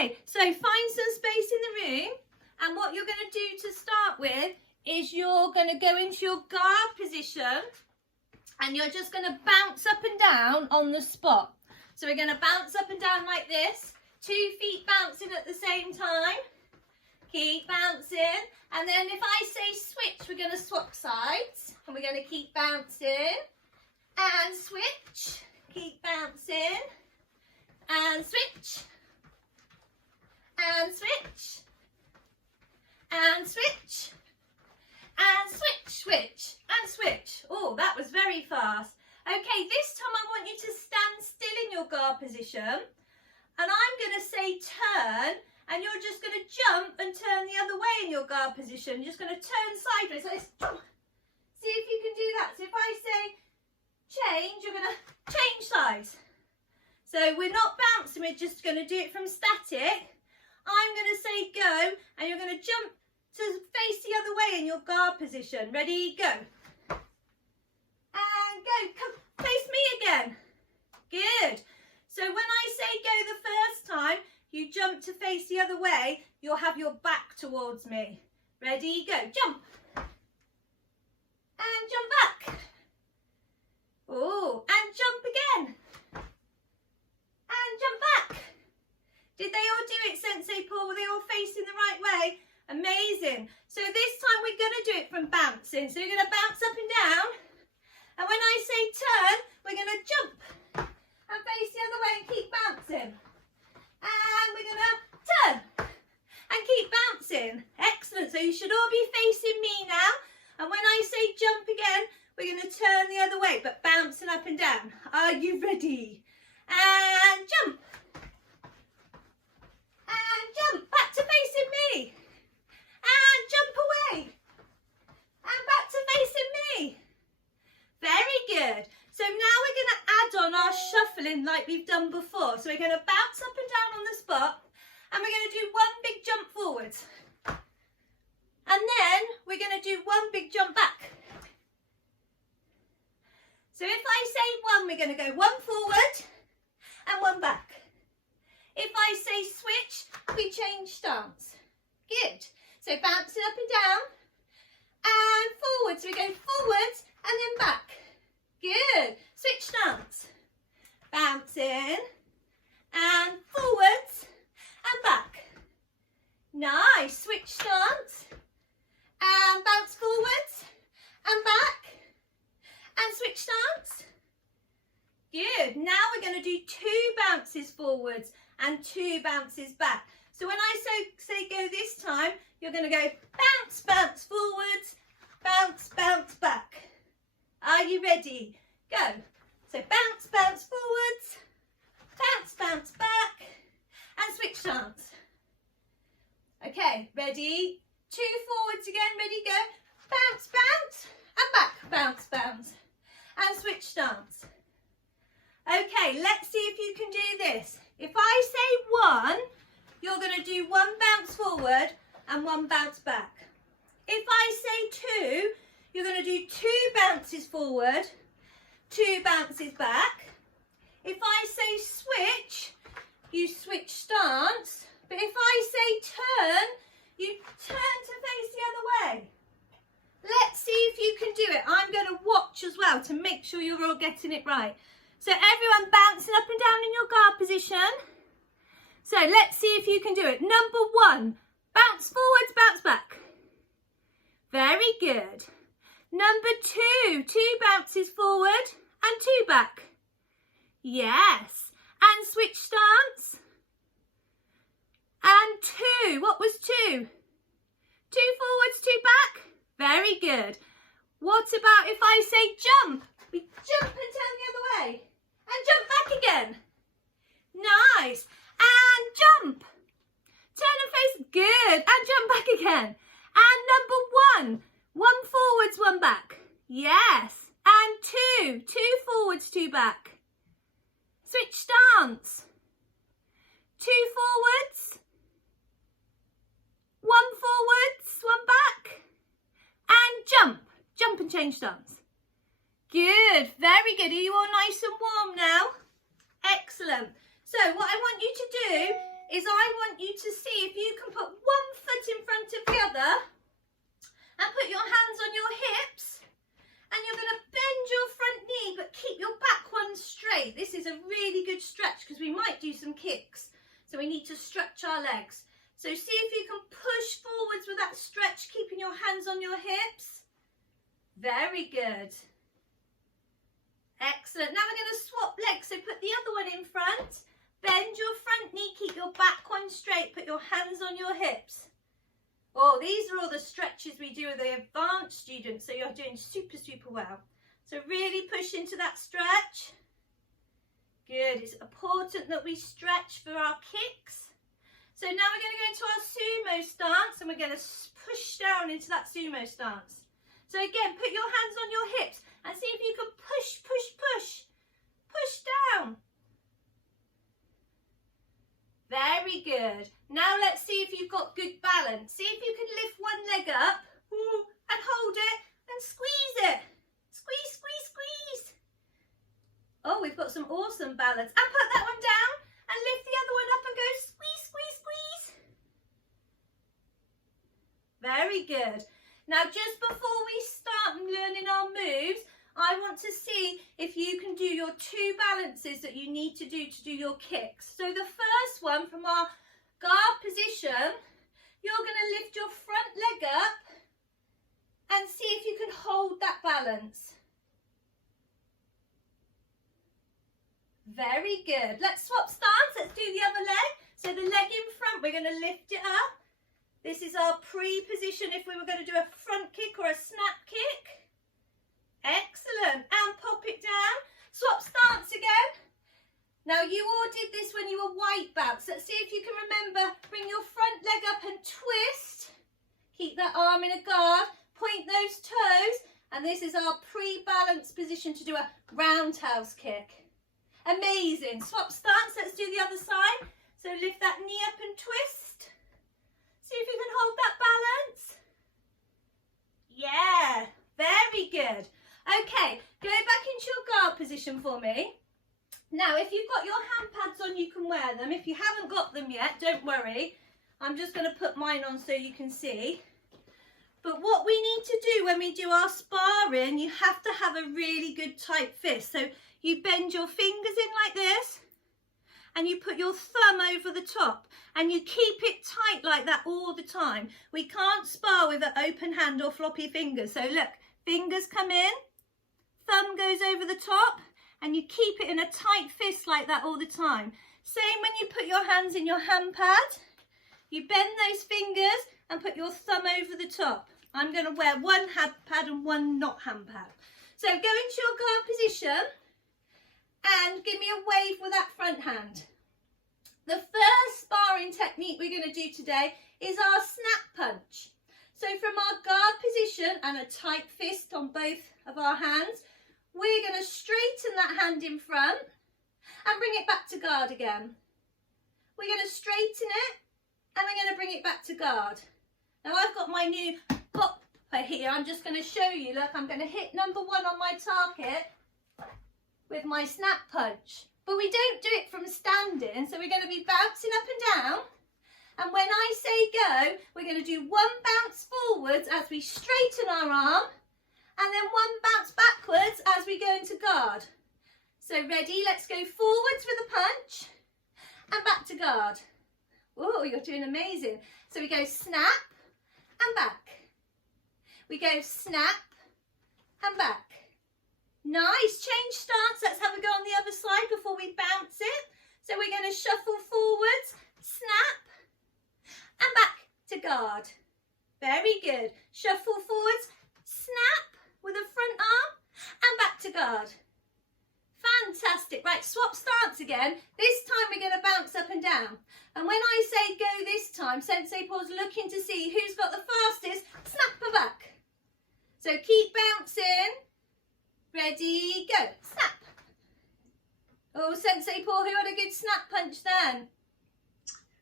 Okay, so find some space in the room, and what you're going to do to start with is you're going to go into your guard position and you're just going to bounce up and down on the spot. So we're going to bounce up and down like this, 2 feet bouncing at the same time. Keep bouncing, and then if I say switch, we're going to swap sides, and we're going to keep bouncing and switch, keep bouncing and switch and switch and switch and switch, switch and switch. Oh, that was very fast. Okay, this time I want you to stand still in your guard position, and I'm going to say turn, and you're just going to jump and turn the other way in your guard position. You're just going to turn sideways. So see if you can do that. So if I say change, you're going to change sides. So we're not bouncing, we're just going to do it from static. I'm going to say go, and you're going to jump to face the other way in your guard position. Ready, go. And go. Come, face me again. Good. So when I say go the first time, you jump to face the other way, you'll have your back towards me. Ready, go. Jump. And jump back. Oh, and jump again. And jump back. Did they all do it, Sensei Paul? Were they all facing the right way? Amazing. So this time we're going to do it from bouncing. So you're going to bounce up and down. And when I say turn, we're going to jump and face the other way and keep bouncing. And we're going to turn and keep bouncing. Excellent. So you should all be facing me now. And when I say jump again, we're going to turn the other way, but bouncing up and down. Are you ready? And jump. And jump. Back to facing me. And jump away. And back to facing me. Very good. So now we're going to add on our shuffling like we've done before. So we're going to bounce up and down on the spot, and we're going to do one big jump forwards. And then we're going to do one big jump back. So if I say one, we're going to go one forward and one back. If I say switch, we change stance. Good. So bouncing up and down and forwards. We go forwards and then back. Good. Switch stance. Bouncing and forwards and back. Nice. Switch stance and bounce forwards and back and switch stance. Good. Now we're going to do 2 bounces forwards and 2 bounces back. So when I say go this time, you're going to go bounce, bounce forwards, bounce, bounce back. Are you ready? Go. So bounce, bounce forwards, bounce, bounce back, and switch stance. Okay, ready? 2 forwards again, ready, go. Bounce, bounce, and back, bounce, bounce, and switch stance. Okay, let's see if you can do this. If I say 1, you're going to do 1 bounce forward and 1 bounce back. If I say 2, you're going to do 2 bounces forward, 2 bounces back. If I say switch, you switch stance. But if I say turn, you turn to face the other way. Let's see if you can do it. I'm going to watch as well to make sure you're all getting it right. So everyone bouncing up and down in your guard position. So let's see if you can do it. Number 1, bounce forwards, bounce back. Very good. Number 2, 2 bounces forward and 2 back. Yes. And switch stance. And 2. What was 2? 2 forwards, 2 back. Very good. What about if I say jump? We jump and turn the other way. And jump back again. Nice. And jump. Turn and face. Good. And jump back again. And number 1. 1 forwards, 1 back. Yes. And 2. 2 forwards, 2 back. Switch stance. 2 forwards. 1 forwards, 1 back. And jump. Jump and change stance. Good. Very good. Are you all nice and warm now? Excellent. So what I want you to do is I want you to see if you can put one foot in front of the other and put your hands on your hips, and you're going to bend your front knee but keep your back one straight. This is a really good stretch because we might do some kicks, so we need to stretch our legs. So see if you can push forwards with that stretch, keeping your hands on your hips. Very good. Excellent. Now we're going to swap legs, so put the other one in front. Bend your front knee, keep your back one straight, put your hands on your hips. Oh, these are all the stretches we do with the advanced students, so you're doing super, super well. So really push into that stretch. Good, it's important that we stretch for our kicks. So now we're going to go into our sumo stance, and we're going to push down into that sumo stance. So again, put your hands on your hips and see if you can push, push, push. Push down. Very good. Now let's see if you've got good balance. See if you can lift one leg up and hold it and squeeze it. Squeeze, squeeze, squeeze. Oh, we've got some awesome balance. And put that one down and lift the other one up and go squeeze, squeeze, squeeze. Very good. Now just before we start learning our moves, I want to see if you can do your two balances that you need to do your kicks. So the first one, from our guard position, you're going to lift your front leg up and see if you can hold that balance. Very good. Let's swap stance. Let's do the other leg. So the leg in front, we're going to lift it up. This is our pre-position if we were going to do a front kick or a snap kick. Excellent. And pop it down. Swap stance again. Now you all did this when you were white belts. Let's see if you can remember. Bring your front leg up and twist. Keep that arm in a guard. Point those toes. And this is our pre-balanced position to do a roundhouse kick. Amazing. Swap stance. Let's do the other side. So lift that knee up and twist. See if you can hold that balance. Yeah. Very good. Okay, go back into your guard position for me. Now, if you've got your hand pads on, you can wear them. If you haven't got them yet, don't worry. I'm just going to put mine on so you can see. But what we need to do when we do our sparring, you have to have a really good tight fist. So you bend your fingers in like this, and you put your thumb over the top, and you keep it tight like that all the time. We can't spar with an open hand or floppy fingers. So look, fingers come in, thumb goes over the top, and you keep it in a tight fist like that all the time. Same when you put your hands in your hand pad. You bend those fingers and put your thumb over the top. I'm going to wear one hand pad and one not hand pad. So go into your guard position and give me a wave with that front hand. The first sparring technique we're going to do today is our snap punch. So from our guard position and a tight fist on both of our hands, we're going to straighten that hand in front and bring it back to guard again. We're going to straighten it and we're going to bring it back to guard. Now I've got my new popper here. I'm just going to show you. Look, I'm going to hit number one on my target with my snap punch. But we don't do it from standing, so we're going to be bouncing up and down. And when I say go, we're going to do one bounce forwards as we straighten our arm, and then one bounce backwards as we go into guard. So ready, let's go forwards with a punch and back to guard. Oh, you're doing amazing. So we go snap and back. We go snap and back. Nice, change stance. Let's have a go on the other side before we bounce it. So we're going to shuffle forwards, snap and back to guard. Very good. Shuffle forwards, snap with a front arm and back to guard. Fantastic. Right, swap stance again. This time we're going to bounce up and down. And when I say go this time, Sensei Paul's looking to see who's got the fastest snap her back. So keep bouncing. Ready, go. Snap. Oh, Sensei Paul, who had a good snap punch then?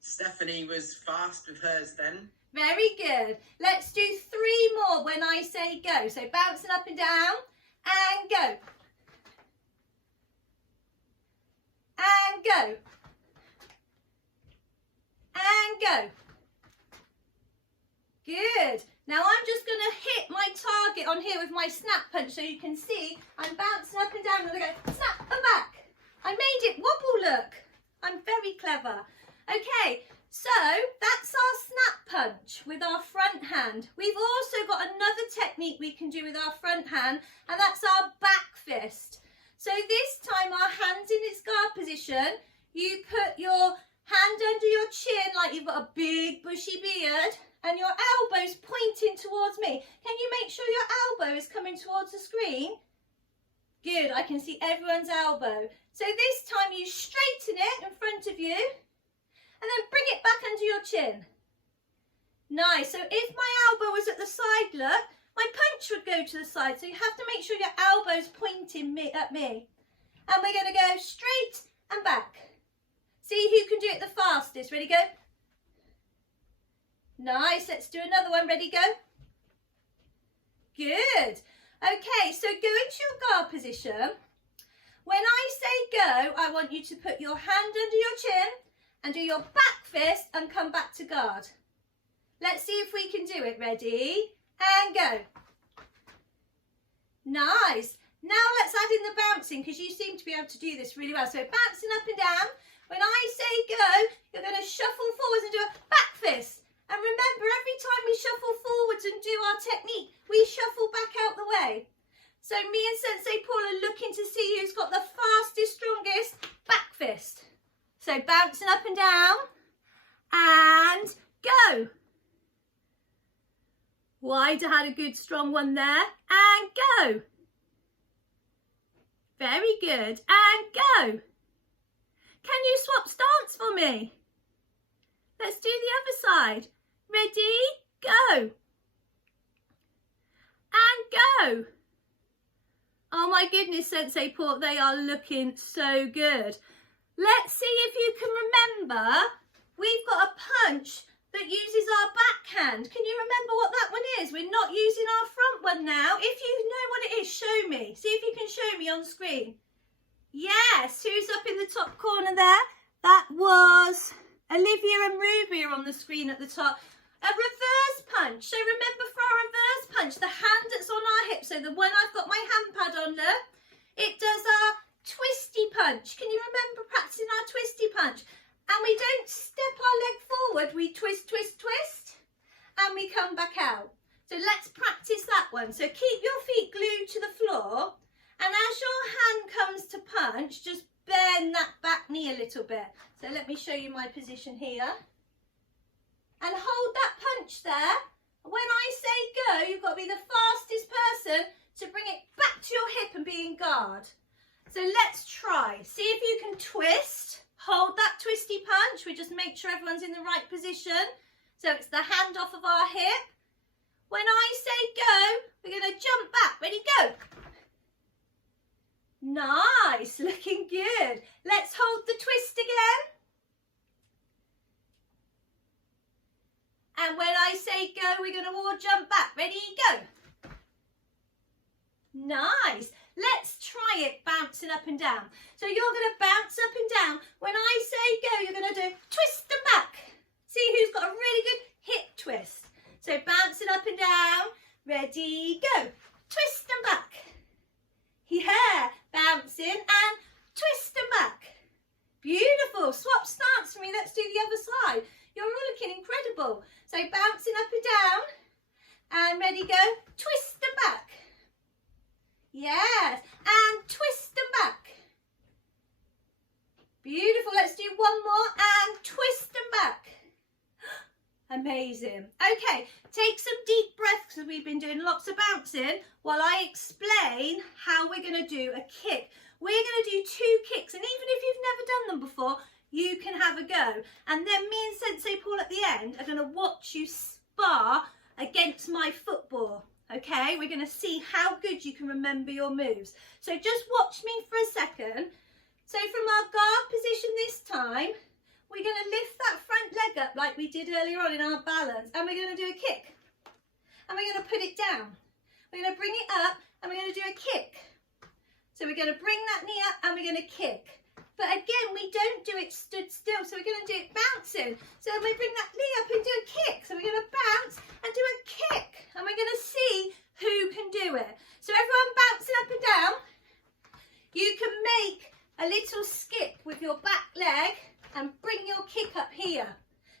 Stephanie was fast with hers then. Very good. Let's do 3 more when I say go. So bouncing up and down and go. And go. and go. Good. Now I'm just going to hit my target on here with my snap punch so you can see I'm bouncing up and down and I go snap and back. I made it wobble, look. I'm very clever. Okay, so that's our snap punch with our front hand. We've also got another technique we can do with our front hand, and that's our back fist. So this time our hand's in its guard position. You put your hand under your chin like you've got a big bushy beard, and your elbow's pointing towards me. Can you make sure your elbow is coming towards the screen? Good, I can see everyone's elbow. So this time you straighten it in front of you and then bring it back under your chin. Nice, so if my elbow was at the side, look, my punch would go to the side. So you have to make sure your elbow's pointing at me. And we're going to go straight and back. See who can do it the fastest. Ready, go? Nice, let's do another one. Ready, go? Good. Okay, so go into your guard position. When I say go, I want you to put your hand under your chin and do your back fist and come back to guard. Let's see if we can do it. Ready? And go. Nice. Now let's add in the bouncing because you seem to be able to do this really well. So bouncing up and down. When I say go, you're going to shuffle forwards and do a back fist. And remember, every time we shuffle forwards and do our technique, we shuffle back out the way. So me and Sensei Paul are looking to see who's got the fastest, strongest back fist. So bouncing up and down and go. Wide, had a good strong one there. And go. Very good. And go. Can you swap stance for me? Let's do the other side. Ready, go. And go. Oh my goodness, Sensei Paul, they are looking so good. Let's see if you can remember. We've got a punch that uses our backhand. Can you remember what that one is? We're not using our front one now. If you know what it is, show me. See if you can show me on screen. Yes, who's up in the top corner there? That was Olivia and Ruby are on the screen at the top. A reverse punch. So remember for our reverse punch, the hand that's on our hip, so the one I've got my hand pad on, look, it does our twisty punch. Can you remember practicing our twisty punch? And we don't step our leg forward, we twist, twist, twist, and we come back out. So let's practice that one. So keep your feet glued to the floor, and as your hand comes to punch, just bend that back knee a little bit. So let me show you my position here. And hold that punch there. When I say go, you've got to be the fastest person to bring it back to your hip and be in guard. So let's try. See if you can twist. Hold that twisty punch. We just make sure everyone's in the right position. So it's the hand off of our hip. When I say go, we're going to jump back. Ready, go. Nice, looking good. Let's hold the twist again. And when I say go, we're going to all jump back. Ready, go. Nice. Let's try it bouncing up and down. So you're going to bounce up and down. When I say go, you're going to do twist and back. See who's got a really good hip twist. So bouncing up and down. Ready, go. Twist and back. Yeah, bouncing and twist and back. Beautiful. Swap stance for me. Let's do the other side. You're all looking incredible. So bouncing up and down. And ready, go. Twist and back. Yes. And twist and back. Beautiful. Let's do one more. And twist and back. Amazing. Okay, take some deep breaths because we've been doing lots of bouncing while I explain how we're going to do a kick. We're going to do 2 kicks, and even if you've never done them before, you can have a go. And then me and Sensei Paul at the end are going to watch you spar against my football. Okay, we're going to see how good you can remember your moves. So just watch me for a second. So from our guard position this time, we're going to lift that front leg up like we did earlier on in our balance, and we're going to do a kick. And we're going to put it down. We're going to bring it up and we're going to do a kick. So we're going to bring that knee up and we're going to kick. But again, we don't do it stood still, so we're going to do it bouncing. So then we bring that knee up and do a kick. So we're going to bounce and do a kick, and we're going to see who can do it. So everyone bouncing up and down. You can make a little skip with your back leg and bring your kick up here.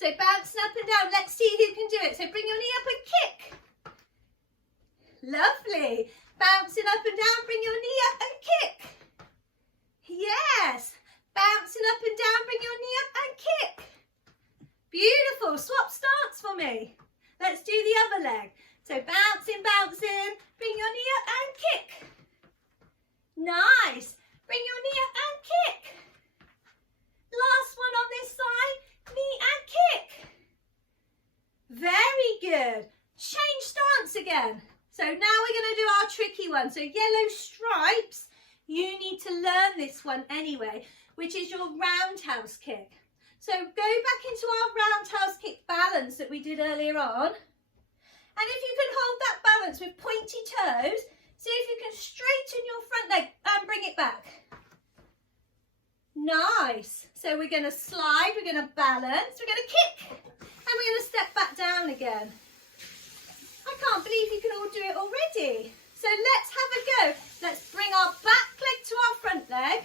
So bouncing up and down, let's see who can do it. So bring your knee up and kick. Lovely. Bouncing up and down, bring your knee up and kick. Yes. Bouncing up and down, bring your knee up and kick. Beautiful. Swap stance for me. Let's do the other leg. So bouncing, bouncing, bring your knee up and kick. Nice. Bring your knee up and kick. Last one on this side, knee and kick. Very good. Change stance again. So now we're going to do our tricky one. So yellow stripes, you need to learn this one anyway, which is your roundhouse kick. So go back into our roundhouse kick balance that we did earlier on. And if you can hold that balance with pointy toes, see if you can straighten your front leg and bring it back. Nice. So we're going to slide, we're going to balance, we're going to kick, and we're going to step back down again. I can't believe you can all do it already. So let's have a go. Let's bring our back leg to our front leg,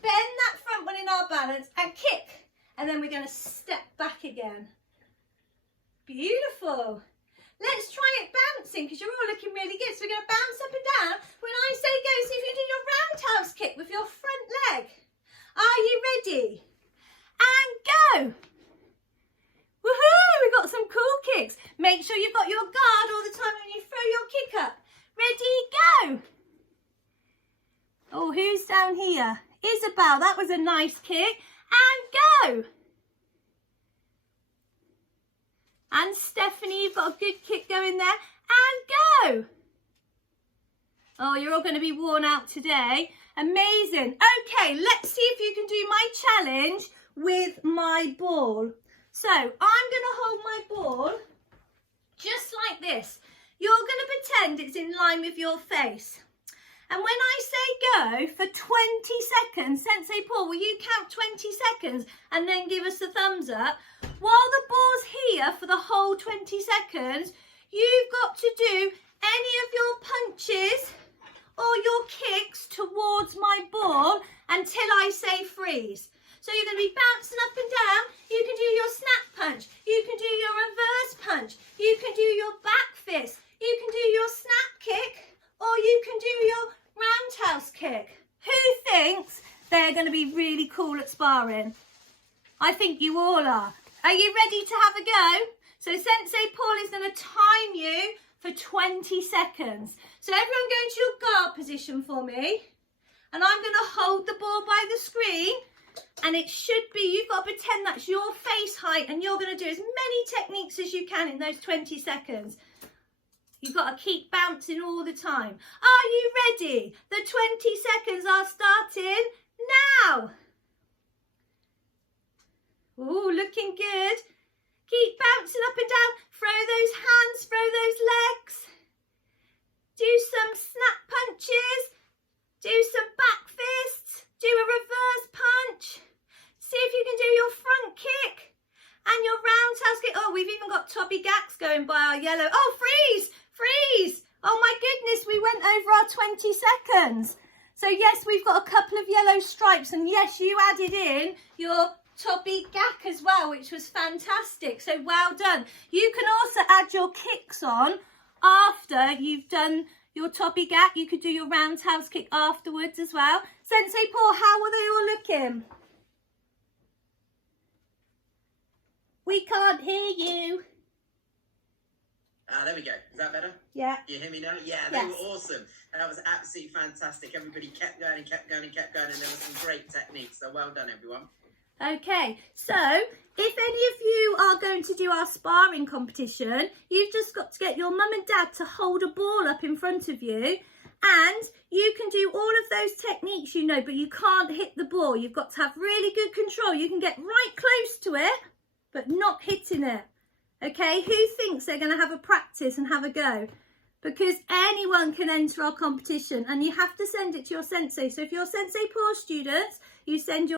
bend that front one in our balance and kick. And then we're going to step back again. Beautiful. Let's try it bouncing because you're all looking really good. So we're going to bounce up and down. When I say go, see if you do your roundhouse kick with your front leg. Are you ready? And go. Woohoo! We've got some cool kicks. Make sure you've got your guard all the time when you throw your kick up. Ready, go. Oh, who's down here? Isabel, that was a nice kick. And go. And Stephanie, you've got a good kick going there. And go. Oh, you're all going to be worn out today. Amazing. Okay, let's see if you can do my challenge with my ball. So I'm going to hold my ball just like this. You're going to pretend it's in line with your face. And when I say go for 20 seconds, Sensei Paul, will you count 20 seconds and then give us a thumbs up? While the ball's here for the whole 20 seconds, you've got to do any of your punches or your kicks towards my ball until I say freeze. So you're going to be bouncing up and down. You can do your snap punch. You can do your reverse punch. You can do your back fist. You can do your snap kick. Or you can do your roundhouse kick. Who thinks they're going to be really cool at sparring? I think you all are. Are you ready to have a go? So Sensei Paul is going to time you for 20 seconds. So everyone go into your guard position for me. And I'm going to hold the ball by the screen. And it should be, you've got to pretend that's your face height and you're going to do as many techniques as you can in those 20 seconds. You've got to keep bouncing all the time. Are you ready? The 20 seconds are starting now. Ooh, looking good. Keep bouncing up and down. Throw those hands, throw those legs. Do some snap punches. Do some back fists. Do a reverse punch. See if you can do your front kick and your roundhouse kick. Oh, we've even got Toby Gax going by our yellow. Oh, freeze, freeze. Oh my goodness, we went over our 20 seconds. So yes, we've got a couple of yellow stripes. And yes, you added in your Toby Gack as well, which was fantastic. So well done. You can also add your kicks on after you've done your Toby Gack. You could do your roundhouse kick afterwards as well. Sensei Paul, how were they all looking? We can't hear you. There we go. Is that better? Yeah. You hear me now? Yeah, Yes. they were awesome. That was absolutely fantastic. Everybody kept going and kept going and kept going, and there were some great techniques. So well done, everyone. Okay, so if any of you are going to do our sparring competition, you've just got to get your mum and dad to hold a ball up in front of you, and you can do all of those techniques, you know, but you can't hit the ball. You've got to have really good control. You can get right close to it, but not hitting it. Okay, who thinks they're going to have a practice and have a go? Because anyone can enter our competition, and you have to send it to your sensei. So if you're Sensei Paul students, You send your